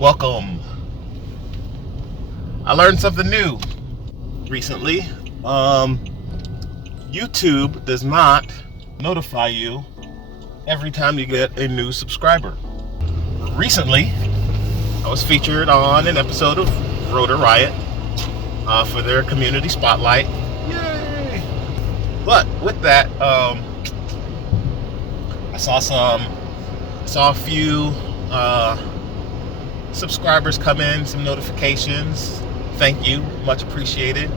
Welcome. I learned something new recently. YouTube does not notify you every time you get a new subscriber. Recently, I was featured on an episode of Rotor Riot for their community spotlight. Yay! But with that, I saw a few subscribers come in, some notifications. Thank you, much appreciated.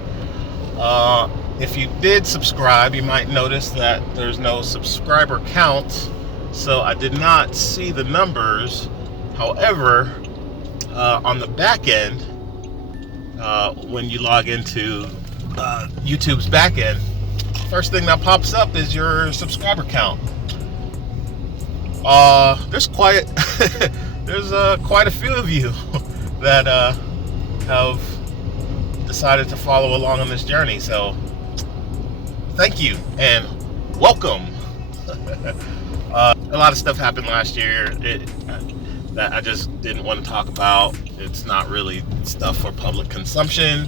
If you did subscribe, you might notice that there's no subscriber count, so I did not see the numbers. However, on the back end, when you log into YouTube's back end, first thing that pops up is your subscriber count. There's quite a few of you that have decided to follow along on this journey. So thank you and welcome. A lot of stuff happened last year that I just didn't want to talk about. It's not really stuff for public consumption.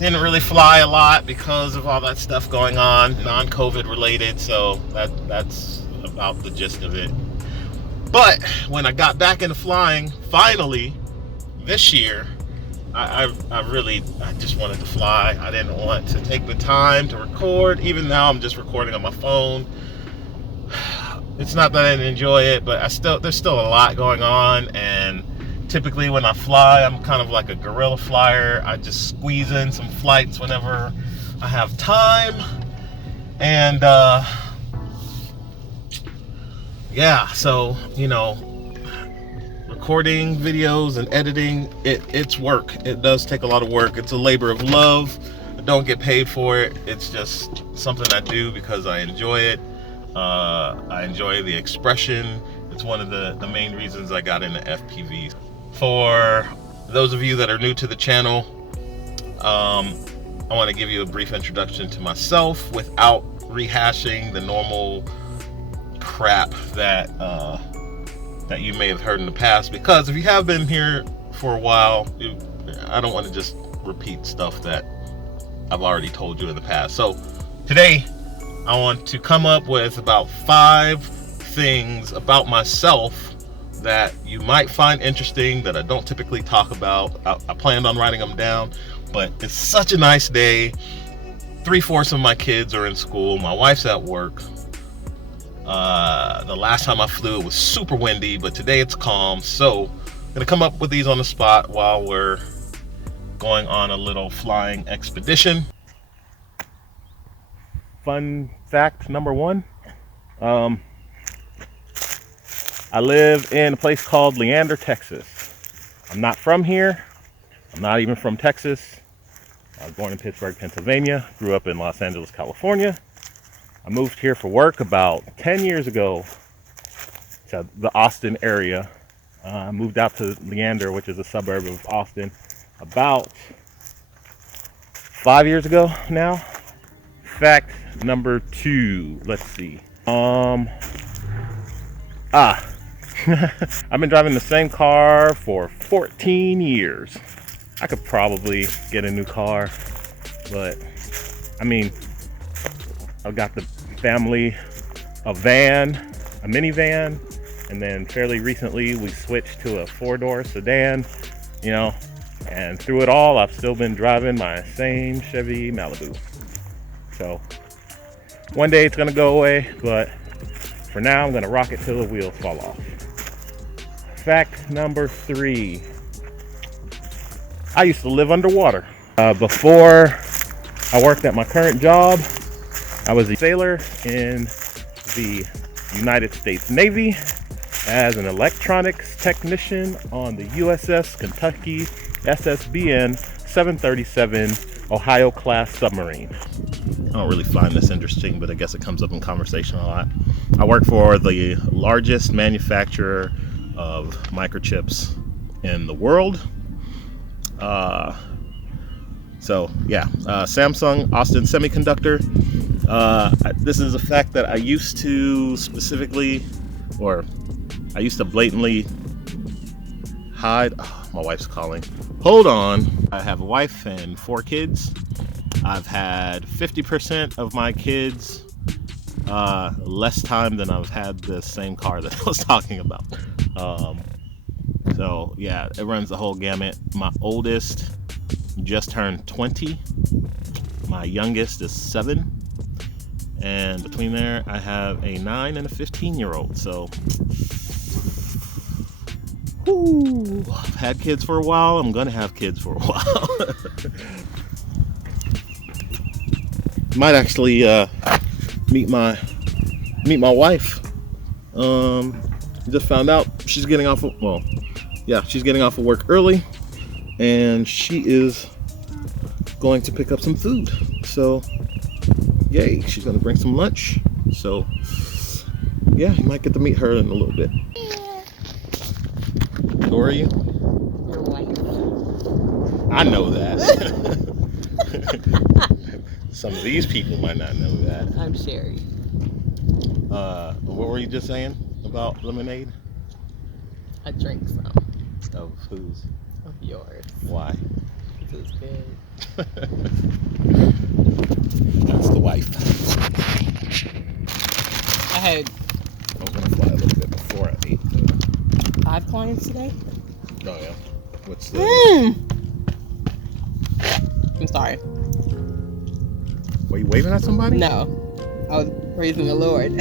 Didn't really fly a lot because of all that stuff going on, non-COVID related. So that's about the gist of it. But when I got back into flying, finally, this year, I just wanted to fly. I didn't want to take the time to record. Even now, I'm just recording on my phone. It's not that I didn't enjoy it, but there's still a lot going on. And typically when I fly, I'm kind of like a guerrilla flyer. I just squeeze in some flights whenever I have time. And yeah, so, recording videos and editing, it's work. It does take a lot of work. It's a labor of love. I don't get paid for it. It's just something I do because I enjoy it. I enjoy the expression. It's one of the main reasons I got into FPVs. For those of you that are new to the channel, I want to give you a brief introduction to myself without rehashing the normal crap that you may have heard in the past, because if you have been here for a while, I don't want to just repeat stuff that I've already told you in the past. So today I want to come up with about 5 things about myself that you might find interesting that I don't typically talk about. I planned on writing them down, but it's such a nice day. 3/4 of my kids are in school. My wife's at work. The last time I flew, it was super windy, but today it's calm. So I'm gonna come up with these on the spot while we're going on a little flying expedition. Fun fact number 1. I live in a place called Leander, Texas. I'm not from here. I'm not even from Texas. I was born in Pittsburgh, Pennsylvania. Grew up in Los Angeles, California. I moved here for work about 10 years ago to the Austin area. I moved out to Leander, which is a suburb of Austin, about 5 years ago now. Fact number 2, let's see. I've been driving the same car for 14 years. I could probably get a new car, but I mean, I've got the family a minivan, and then fairly recently we switched to a 4-door sedan, and through it all I've still been driving my same Chevy Malibu. So one day it's gonna go away, but for now I'm gonna rock it till the wheels fall off. Fact number 3. I used to live underwater. Before I worked at my current job, I was a sailor in the United States Navy as an electronics technician on the USS Kentucky SSBN 737 Ohio class submarine. I don't really find this interesting, but I guess it comes up in conversation a lot. I work for the largest manufacturer of microchips in the world. Samsung Austin Semiconductor. This is a fact that I used to blatantly hide. Oh, my wife's calling. Hold on. I have a wife and 4 kids. I've had 50% of my kids less time than I've had the same car that I was talking about. So yeah, it runs the whole gamut. My oldest just turned 20. My youngest is 7. And between there, I have a 9 and a 15-year-old. So, whoo, I've had kids for a while. I'm gonna have kids for a while. Might actually meet my wife. Just found out she's getting off of, she's getting off of work early, and she is going to pick up some food. So yay, she's gonna bring some lunch. So yeah, you might get to meet her in a little bit. Who are you? Your wife. I know that. Some of these people might not know that. I'm Sherry. What were you just saying about lemonade? I drink some. Of whose? Of yours. Why? This is good. That's the wife. I had I'm gonna fly a little bit before I ate. 5 clients today. Oh yeah. What's the? I'm sorry. Were you waving at somebody? No, I was praising the Lord.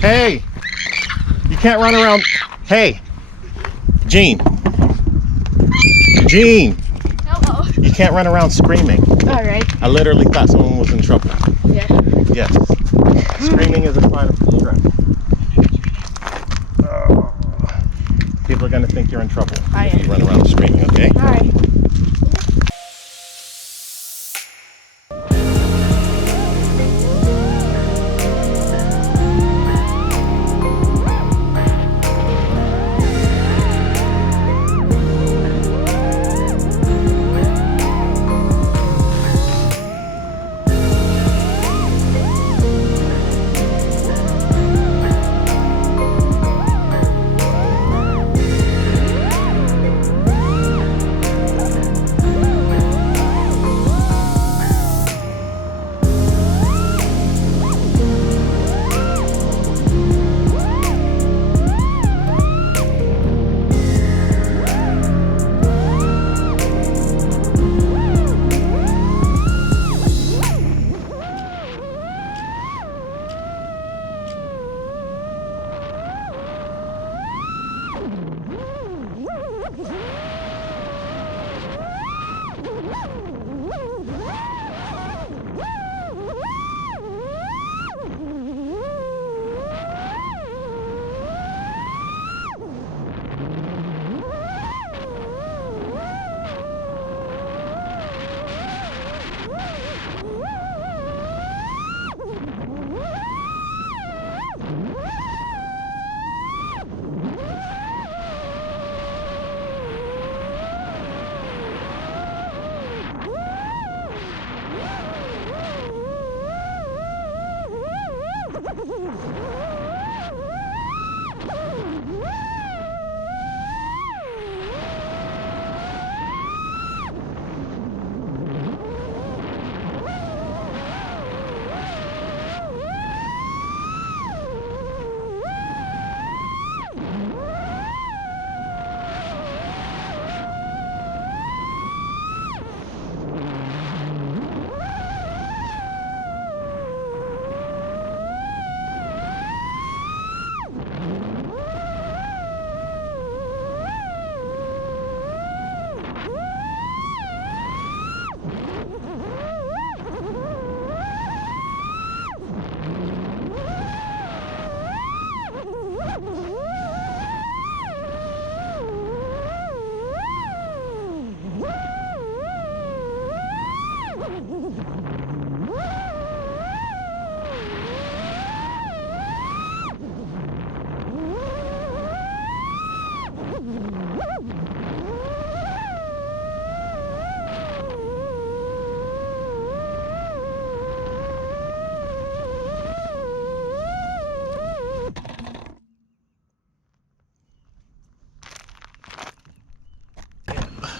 Hey, you can't run around. Hey, Jean. Hello. You can't run around screaming. All right. I literally thought someone was in trouble. Yeah. Yes. Screaming is a sign of distress. People are going to think you're in trouble if you run around screaming, okay? All right.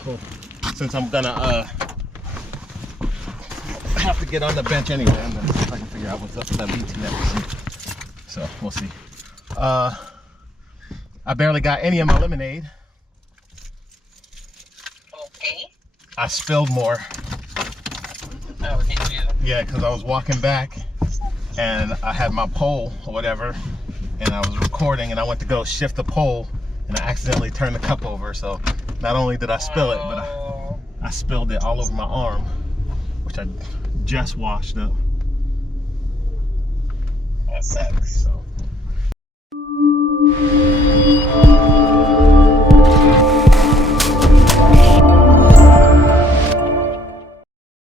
Well, since I'm gonna have to get on the bench anyway, I'm gonna see if I can figure out what's up with that lead next. So we'll see. I barely got any of my lemonade. Okay. I spilled more. Oh, did you? Yeah, because I was walking back and I had my pole or whatever, and I was recording, and I went to go shift the pole, and I accidentally turned the cup over. So not only did I spill it, but I spilled it all over my arm, which I just washed up. That sucks. So.